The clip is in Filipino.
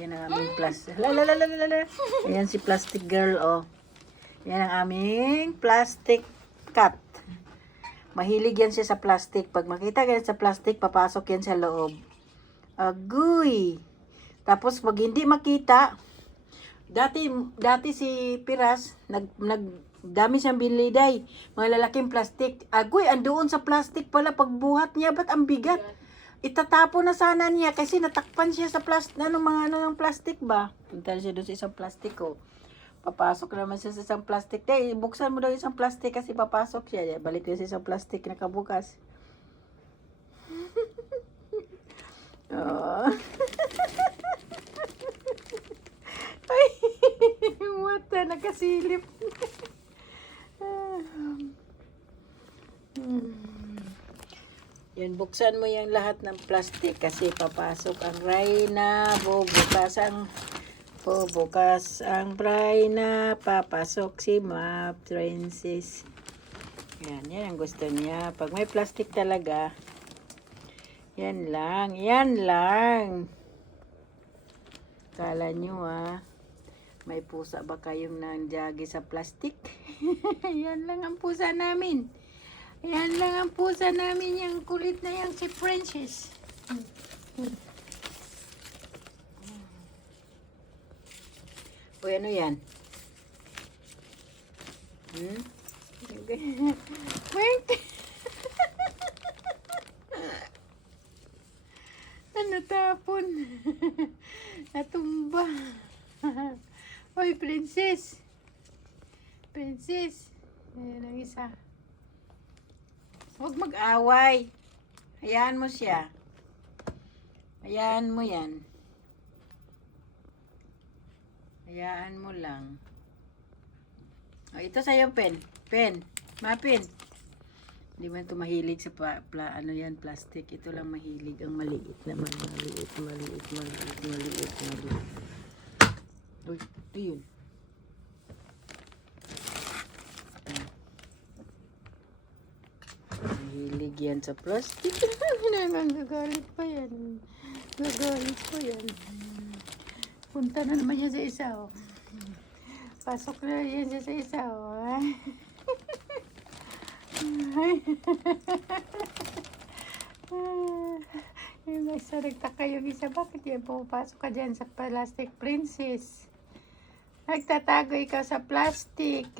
Yan ang aming plastic. Ayan si plastic girl, oh. Yan ang aming plastic cat. Mahilig yan siya sa plastic. Pag makita ganyan sa plastic, papasok yan sa loob. Agoy! Tapos pag hindi makita, dati si Piras, dami siyang biliday. Mga lalaking plastic. Agoy, andoon sa plastic pala. Pagbuhat niya, ba't ang bigat? Itatapon na sana niya kasi natakpan siya sa mga ng plastic ba? Punta siya doon sa isang plastic, oh. Papasok naman siya sa isang plastic. Buksan mo daw isang plastic kasi papasok siya. Balik siya sa isang plastic nakabukas. Oh. Ay, mata nakasilip. Yan, buksan mo yung lahat ng plastic kasi papasok ang Rhina. Bukas ang Rhina. Papasok si Map Princess. Yan ang gusto niya. Pag may plastic talaga, yan lang. Kala nyo may pusa ba kayong nandyagi sa plastic? Yan lang ang pusa namin. Yan lang ang pusa namin, yung kulit na yung si Princess. Uy, ano yan? Wait! Natapon. Natumba. Uy, Princess. Princess. Ayan ang isa. Huwag mag-away. Hayaan mo siya. Hayaan mo yan. Hayaan mo lang. O, ito sa'yo, pen. Pen. Mapin. Hindi man ito mahilig sa plastic. Ito lang mahilig. Ang maliit naman. Maliit. Uy, ayun. Mahilig yan sa plastic. Gagalit pa yan. Punta na naman siya sa isa, oh. Pasok na yan siya sa isa, oh. Yung isa nagtaka yung isa, bakit yan pumapasok ka dyan sa plastic, Princess? Nagtatago ikaw sa plastic.